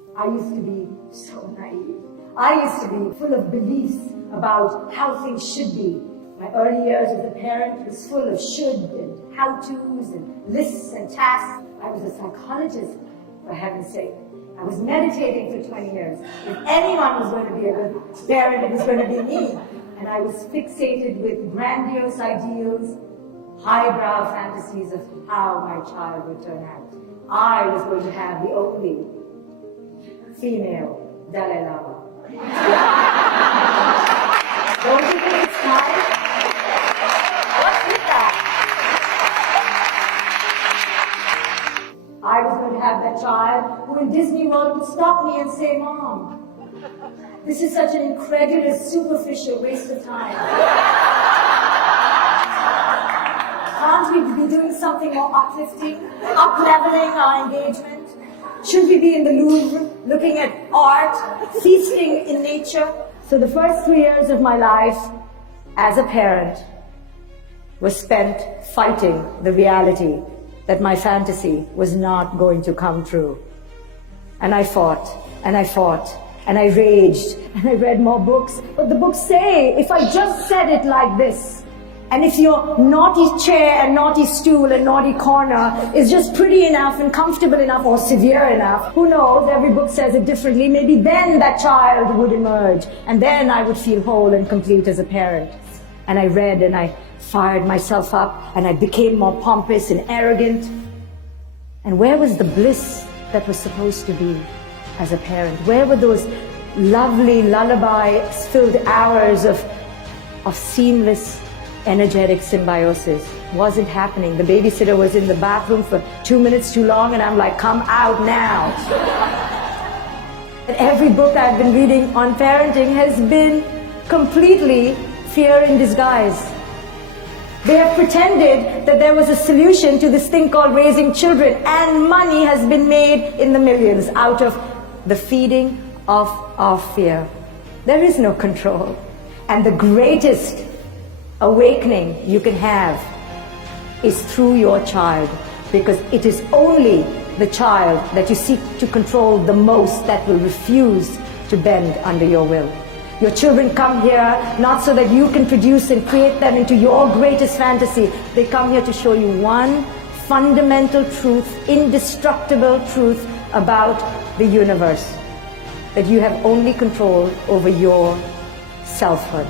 I used to be so naive. I used to be full of beliefs about how things should be. My early years as a parent was full of should and how-tos and lists and tasks. I was a psychologist, for heaven's sake. I was meditating for 20 years. If anyone was going to be a good parent, it was going to be me. And I was fixated with grandiose ideals, highbrow fantasies of how my child would turn out. I was going to have the only female Dalai Lama. Don't you think it's time? What's with that? I was going to have that child who in Disney World would stop me and say, Mom, this is such an incredulous, superficial waste of time. Can't we be doing something more uplifting, up-leveling our engagement? Should we be in the Louvre, looking at art, feasting in nature? So the first 3 years of my life as a parent was spent fighting the reality that my fantasy was not going to come true. And I fought, and I fought, and I raged, and I read more books. But the books say, if I just said it like this, and if your naughty chair and naughty stool and naughty corner is just pretty enough and comfortable enough or severe enough, who knows, every book says it differently, maybe then that child would emerge, and then I would feel whole and complete as a parent. And I read and I fired myself up, and I became more pompous and arrogant. And where was the bliss that was supposed to be as a parent? Where were those lovely lullaby-filled hours of seamless, energetic symbiosis? Wasn't happening. The babysitter was in the bathroom for 2 minutes too long, and I'm like, come out now. And every book I've been reading on parenting has been completely fear in disguise. They have pretended that there was a solution to this thing called raising children, and money has been made in the millions out of the feeding of our fear. There is no control. And the greatest awakening you can have is through your child, because it is only the child that you seek to control the most that will refuse to bend under your will. Your children come here not so that you can produce and create them into your greatest fantasy. They come here to show you one fundamental truth, indestructible truth about the universe, that you have only control over your selfhood.